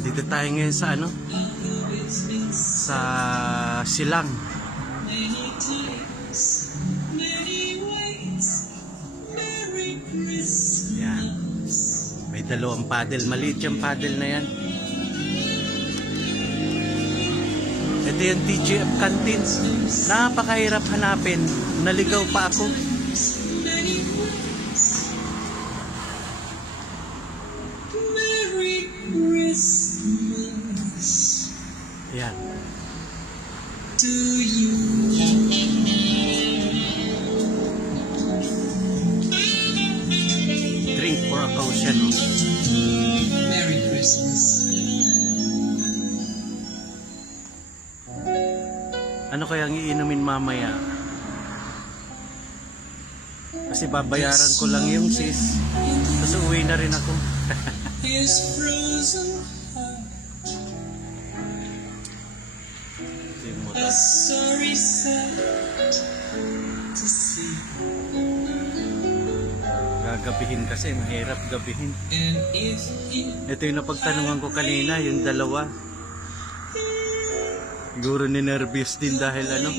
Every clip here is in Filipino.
Dito tayo ngayon sa ano? Sa Silang. Yan. May dalawang paddle. Maliit yung paddle na yan. Ito yung TGF Canteen. Napakahirap hanapin. Naligaw pa ako. Yan. Drink for occasion. Merry Christmas. Ano kayang iinumin mamaya? Kasi babayaran ko lang yung sis. Tapos uwi na rin ako. His frozen Ito yung a motor. sorry sight to see. Gagabihin kasi, mahirap gabihin. And if you Ito yung napagtanungan ko kanina, yung dalawa. Siguro ninervyos din dahil ano,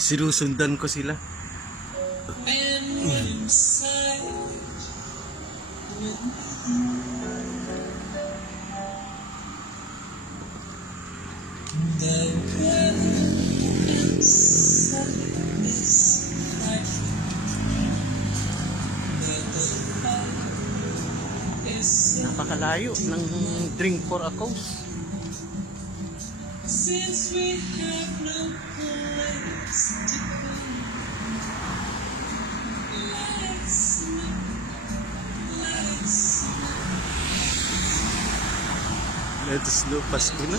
sinusundan ko sila. and inside the good and sadness I feel, the light is Napakalayo ng drink for a cause. since we have no place to go. Let's Let's slow Pasko na.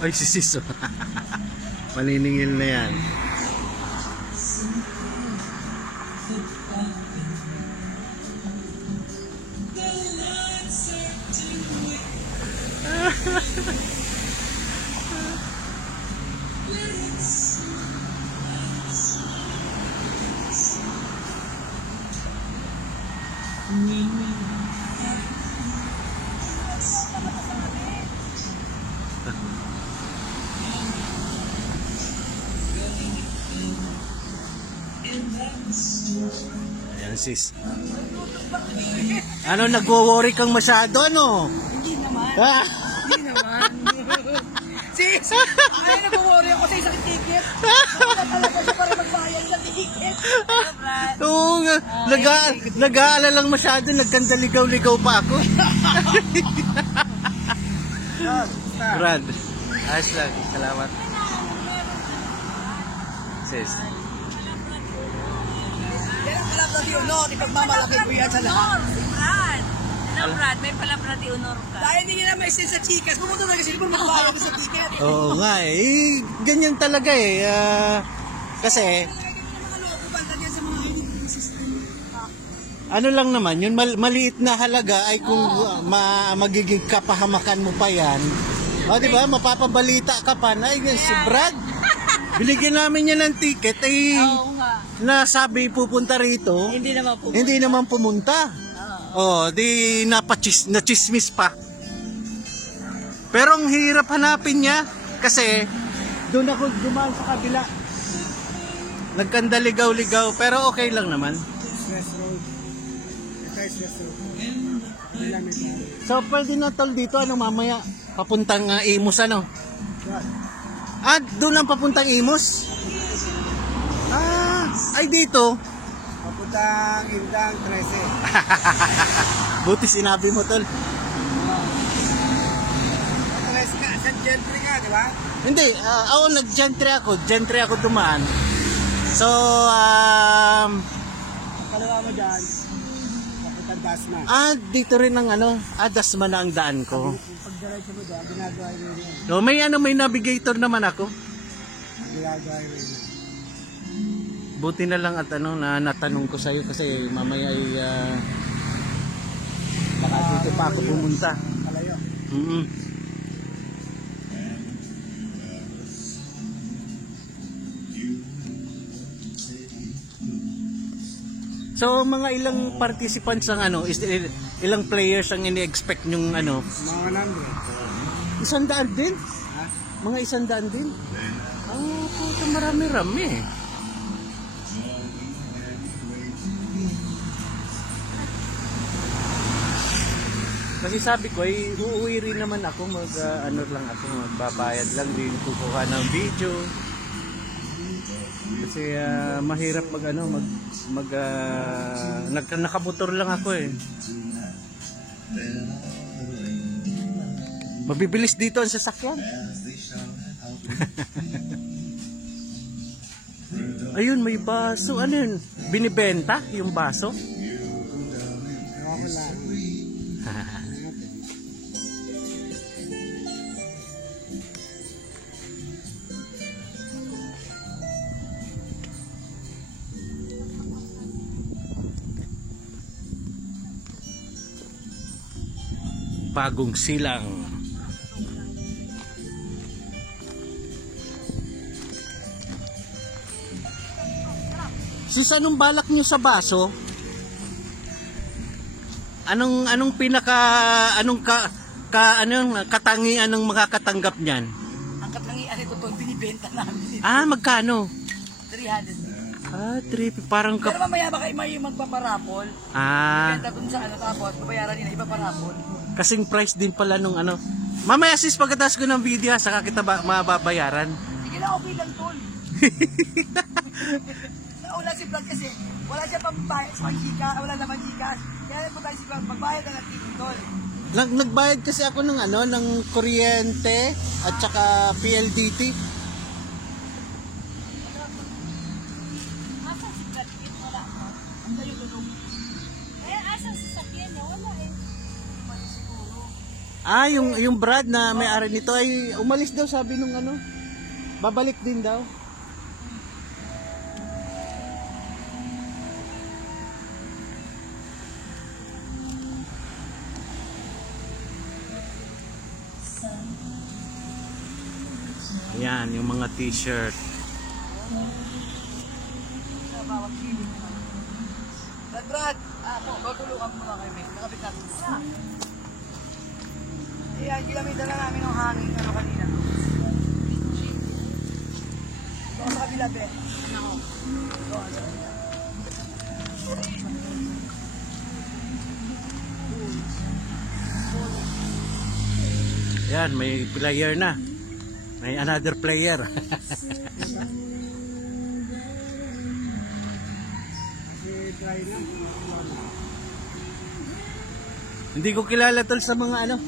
Ay, si Sis. Maniningil na yan. Ayan, Sis. Ano, nagwo-worry kang masyado, ano? Hindi naman. Ah! Hindi naman. Sis, ay nag-worry ako sa isang ticket. Wala talaga siya para magbayad sa ticket. Oo nga, nag-aalalang masyado, nagkandaligaw-ligaw pa ako. Brad, ayos lang, salamat. Sis. Yan ang kalap na Honor, ipagmamalaki ko yan sa lahat. Si Brad. Ano, Brad? May pala Brad Honor ka. Dahil hindi niya na may sin sa chikas, pumunta talaga sila magbayad sa ticket. Oo nga eh, ganyan talaga eh. Kasi, Mga loko banda yan sa mga system. ano lang naman, yun maliit na halaga ay kung magiging kapahamakan mo pa yan. O, di ba? Mapapabalita ka pa na, ay, si Brad, biligyan namin niya ng ticket, ay, Oo nga. nasabi pupunta rito, Hindi naman po. hindi naman pumunta. Oh, di nachismis pa. Pero ang hirap hanapin niya kasi doon ako dumaan sa kabila. Nagkandaligaw-ligaw pero okay lang naman. Express road. Express road. So pwede na tol dito ano mamaya papuntang Imus ano? Doon ang papuntang Imus? Ay dito. Papuntang Indang 13. Buti sinabi mo tol. 13 ka, San Gentry ka, di ba? Hindi, ako gentry ako dumaan. So, Kalawa mo dyan, papuntang Dasma. dito rin ang ano, Dasma na ang daan ko. Pag diretso mo dyan, ginagawa yun yun. No, may navigator naman ako. Ginagawa yun yun. Buti na lang at ano na natanong ko sa iyo kasi mamaya ay baka dito pa ako pumunta. Kalayo. So mga ilang participants ang ano, ilang players ang ini-expect yung ano? Mga 100 din? Mga 100 din? Oh, puta, marami-rami. Kasi sabi ko, ay uuwi rin naman ako, magbabayad lang din, kukuha ng video. Kasi mahirap nakamotor lang ako eh. Mabibilis dito ang sasakyan. Ayun, may baso. Ano yun? Binibenta yung baso? Bagong silang. Sis, anong balak nyo sa baso? Anong katangian ng makakatanggap niyan? Ang katangian ito to, binibenta namin. Magkano? 300. 3, parang Pero mamaya baka may magpaparapol. Benta dun sa tapos babayaran nila, ipaparapol. Kasing price din pala nung ano. Mamaya sis, pagkatapos ko ng video, saka kita mababayaran. Sige na, okay lang tol. Nauna si Vlog kasi, wala siya pambayad sa pangkika, wala naman gikas. Kaya po tayo si Vlog, magbayad na natin tol. Nagbayad kasi ako ng ng kuryente at saka PLDT. Asan si Brad Pitt? Wala pa. Ang tayo tulong. Asan si sasakyan niya? Wala eh. Yung Brad na may-ari nito ay umalis daw, sabi nung babalik din daw. Ayan, yung mga t-shirt. Brad, tutulungan mo mga kayo, may nakapit natin siya. Ayan, ginamitan lang namin ng hangin kanina. Ito sa kabila, Ben. Ito sa kabila. Ayan, may player na. May another player. Hindi ko kilala tol sa mga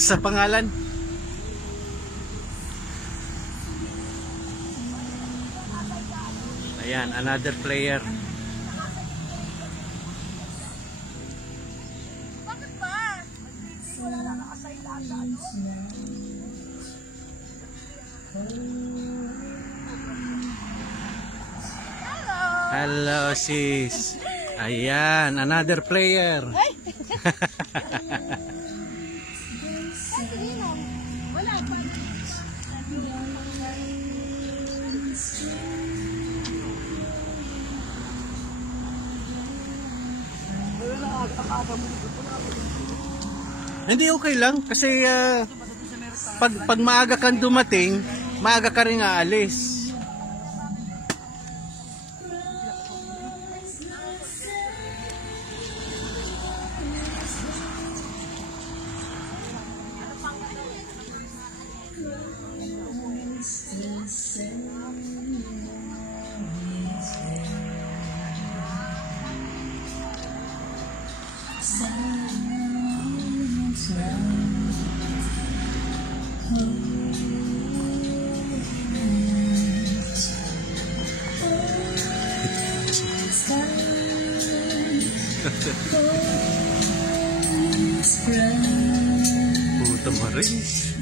sa pangalan. Ayan, another player. Bakit ba? Wala lang nakasailan sa ano. Hello sis. Ayan, another player. Wala pa. Hindi, okay lang kasi pag maaga kang dumating, maaga ka rin aalis. Puta maris.